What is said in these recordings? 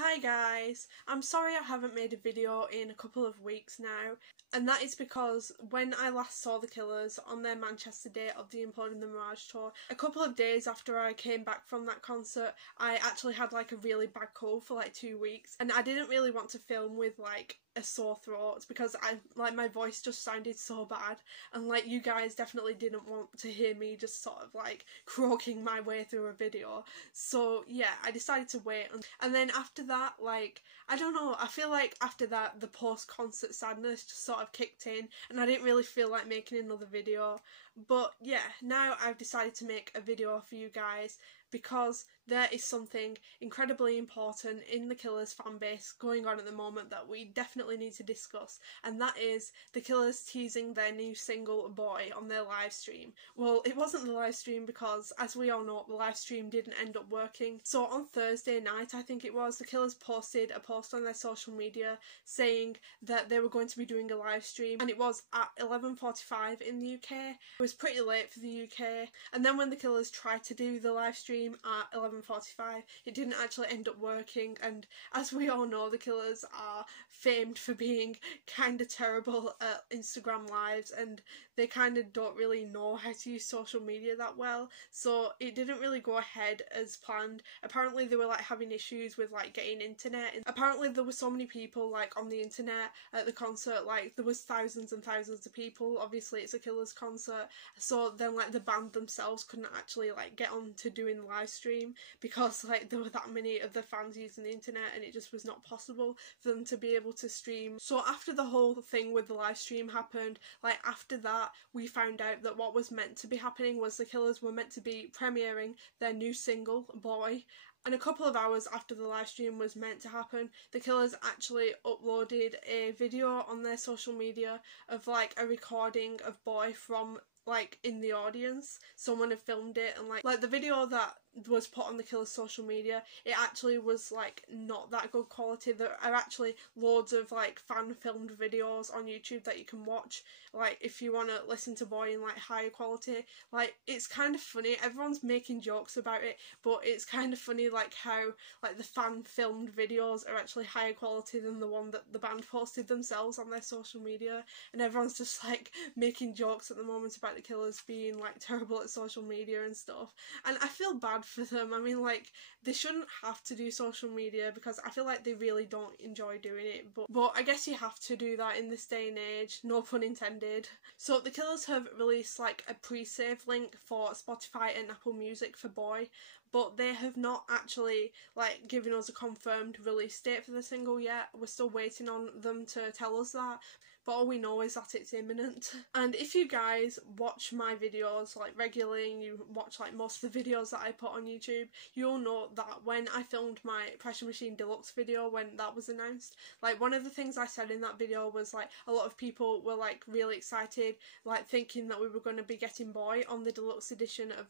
Hi guys, I'm sorry I haven't made a video in a couple of weeks now, and that is because when I last saw The Killers on their Manchester date of the Imploding the Mirage tour, a couple of days after I came back from that concert, I actually had like a really bad cold for like 2 weeks, and I didn't really want to film with like a sore throat because my voice just sounded so bad, and like you guys definitely didn't want to hear me just sort of like croaking my way through a video. So yeah, I decided to wait, and then after that, like, I don't know, I feel like after that the post-concert sadness just sort of kicked in and I didn't really feel like making another video. But yeah, now I've decided to make a video for you guys because there is something incredibly important in the Killers fan base going on at the moment that we definitely need to discuss, and that is the Killers teasing their new single Boy on their live stream. Well, it wasn't the live stream because, as we all know, the live stream didn't end up working. So on Thursday night, I think it was, the Killers posted a post on their social media saying that they were going to be doing a live stream, and it was at 11:45 in the UK. It was pretty late for the UK, and then when the Killers tried to do the live stream at 11:45, it didn't actually end up working. And as we all know, the Killers are famed for being kind of terrible at Instagram lives, and they kind of don't really know how to use social media that well, so it didn't really go ahead as planned. Apparently they were like having issues with like getting internet, and apparently there were so many people like on the internet at the concert, like there was thousands and thousands of people. Obviously it's a Killers concert, so then like the band themselves couldn't actually like get on to doing the live stream because like there were that many of the fans using the internet, and it just was not possible for them to be able to stream. So after the whole thing with the live stream happened, like after that we found out that what was meant to be happening was the Killers were meant to be premiering their new single Boy. And a couple of hours after the live stream was meant to happen, the Killers actually uploaded a video on their social media of like a recording of Boy from like in the audience. Someone had filmed it, and like the video that was put on the Killers social media, it actually was like not that good quality. There are actually loads of like fan filmed videos on YouTube that you can watch, like if you want to listen to Boy in like higher quality. Like it's kind of funny, everyone's making jokes about it, but it's kind of funny like how like the fan filmed videos are actually higher quality than the one that the band posted themselves on their social media, and everyone's just like making jokes at the moment about the Killers being like terrible at social media and stuff, and I feel bad for them. I mean, like, they shouldn't have to do social media because I feel like they really don't enjoy doing it, but I guess you have to do that in this day and age, no pun intended. So the Killers have released like a pre-save link for Spotify and Apple Music for Boy, but they have not actually like given us a confirmed release date for the single yet. We're still waiting on them to tell us that, but all we know is that it's imminent. And if you guys watch my videos like regularly, and you watch like most of the videos that I put on YouTube, you'll know that when I filmed my Pressure Machine Deluxe video, when that was announced, like one of the things I said in that video was like a lot of people were like really excited, like thinking that we were going to be getting Boy on the deluxe edition of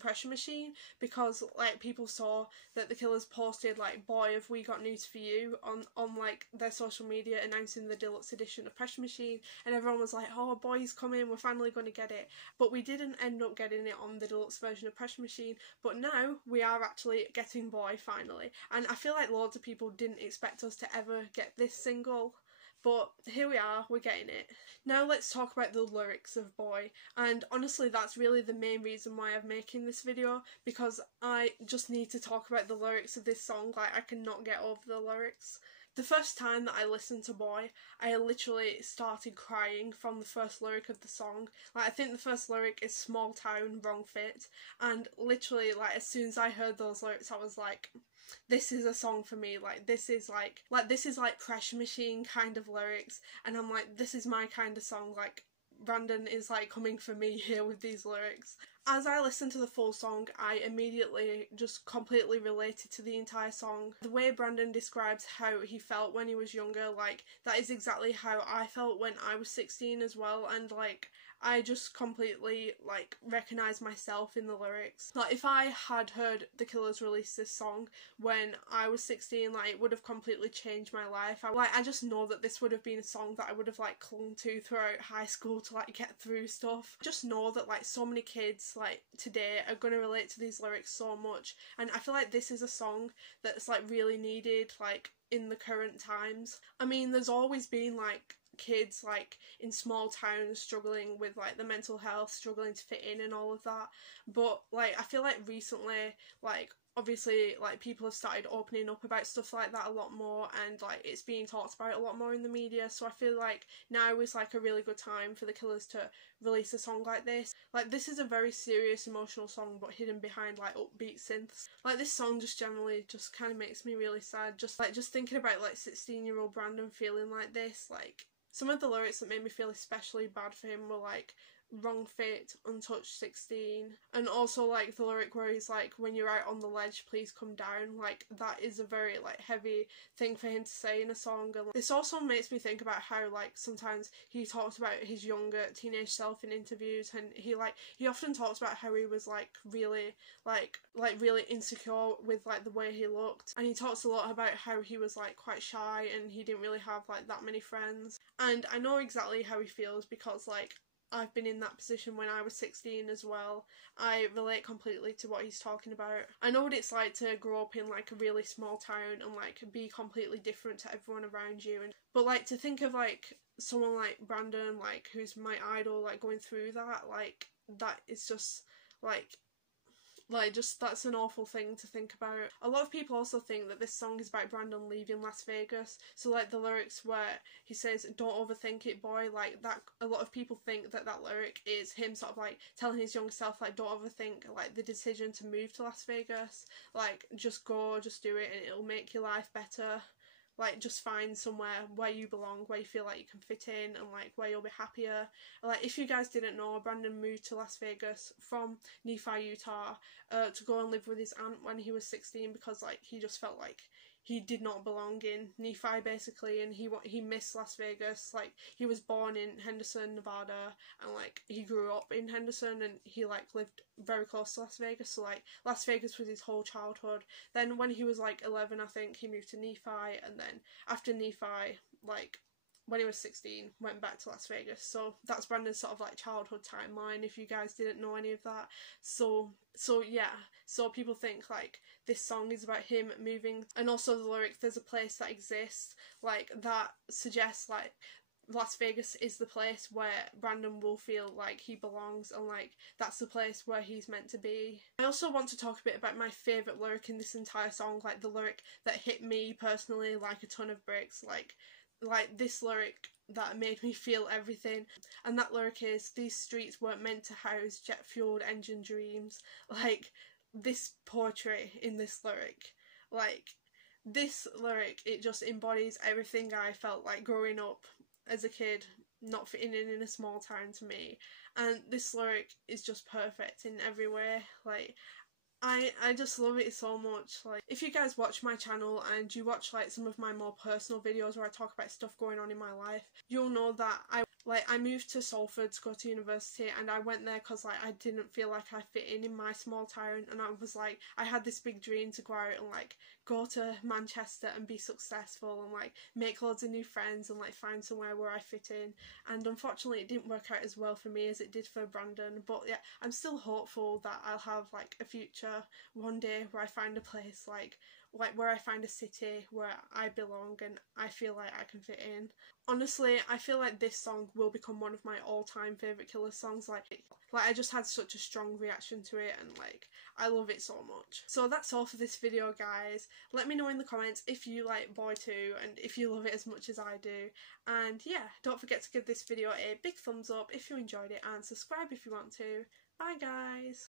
Pressure Machine, because like people saw that the Killers posted like Boy, have we got news for you on like their social media announcing the deluxe edition of Pressure Machine, and everyone was like, oh, Boy's coming, we're finally going to get it. But we didn't end up getting it on the deluxe version of Pressure Machine, but now we are actually getting Boy finally, and I feel like loads of people didn't expect us to ever get this single, but here we are, we're getting it. Now let's talk about the lyrics of Boy, and honestly that's really the main reason why I'm making this video, because I just need to talk about the lyrics of this song. Like, I cannot get over the lyrics. The first time that I listened to Boy, I literally started crying from the first lyric of the song. Like, I think the first lyric is small town, wrong fit, and literally like as soon as I heard those lyrics I was like, this is a song for me. Like this is like Pressure Machine kind of lyrics, and I'm like, this is my kind of song. Like Brandon is like coming for me here with these lyrics. As I listened to the full song, I immediately just completely related to the entire song. The way Brandon describes how he felt when he was younger, like that is exactly how I felt when I was 16 as well, and like I just completely like recognise myself in the lyrics. Like if I had heard The Killers release this song when I was 16, like it would have completely changed my life. I just know that this would have been a song that I would have like clung to throughout high school to like get through stuff. Just know that like so many kids like today are going to relate to these lyrics so much, and I feel like this is a song that's like really needed like in the current times. I mean, there's always been like kids like in small towns struggling with like the mental health, struggling to fit in and all of that, but like I feel like recently, like obviously like people have started opening up about stuff like that a lot more, and like it's being talked about a lot more in the media, so I feel like now is like a really good time for the Killers to release a song like this. Like this is a very serious emotional song but hidden behind like upbeat synths. Like this song just generally just kind of makes me really sad, just thinking about like 16-year-old Brandon feeling like this. Like some of the lyrics that made me feel especially bad for him were like wrong fit, untouched 16, and also like the lyric where he's like, when you're out on the ledge please come down. Like that is a very like heavy thing for him to say in a song. And this also makes me think about how like sometimes he talks about his younger teenage self in interviews, and he often talks about how he was like really really insecure with like the way he looked, and he talks a lot about how he was like quite shy and he didn't really have like that many friends. And I know exactly how he feels because like I've been in that position when I was 16 as well. I relate completely to what he's talking about. I know what it's like to grow up in like a really small town and like be completely different to everyone around you, and but like to think of like someone like Brandon, like who's my idol, like going through that, like that is just just that's an awful thing to think about. A lot of people also think that this song is about Brandon leaving Las Vegas, so like the lyrics where he says don't overthink it boy, like that, a lot of people think that that lyric is him sort of like telling his young self like don't overthink like the decision to move to Las Vegas, like just go, just do it and it'll make your life better. Like just find somewhere where you belong, where you feel like you can fit in, and like where you'll be happier. Like if you guys didn't know, Brandon moved to Las Vegas from Nephi, Utah to go and live with his aunt when he was 16 because like he just felt like he did not belong in Nephi basically, and he missed Las Vegas. Like he was born in Henderson, Nevada, and like he grew up in Henderson and he like lived very close to Las Vegas, so like Las Vegas was his whole childhood. Then when he was like 11 I think he moved to Nephi, and then after Nephi, like when he was 16, went back to Las Vegas. So that's Brandon's sort of like childhood timeline if you guys didn't know any of that. So yeah, so people think like this song is about him moving, and also the lyric there's a place that exists, like that suggests like Las Vegas is the place where Brandon will feel like he belongs, and like that's the place where he's meant to be. I also want to talk a bit about my favourite lyric in this entire song, like the lyric that hit me personally like a ton of bricks, like this lyric that made me feel everything, and that lyric is, these streets weren't meant to house jet fueled engine dreams. Like this poetry in this lyric, like this lyric, it just embodies everything I felt like growing up as a kid, not fitting in a small town to me, and this lyric is just perfect in every way. Like I just love it so much. Like if you guys watch my channel and you watch like some of my more personal videos where I talk about stuff going on in my life, you'll know that I moved to Salford to go to university, and I went there because like I didn't feel like I fit in my small town, and I was like, I had this big dream to go out and like go to Manchester and be successful and like make loads of new friends and like find somewhere where I fit in, and unfortunately it didn't work out as well for me as it did for Brandon. But yeah, I'm still hopeful that I'll have like a future one day where I find a place like where I find a city where I belong and I feel like I can fit in. Honestly, I feel like this song will become one of my all-time favourite Killers songs. Like I just had such a strong reaction to it, and like I love it so much. So that's all for this video, guys. Let me know in the comments if you like Boy 2 and if you love it as much as I do. And yeah, don't forget to give this video a big thumbs up if you enjoyed it, and subscribe if you want to. Bye guys!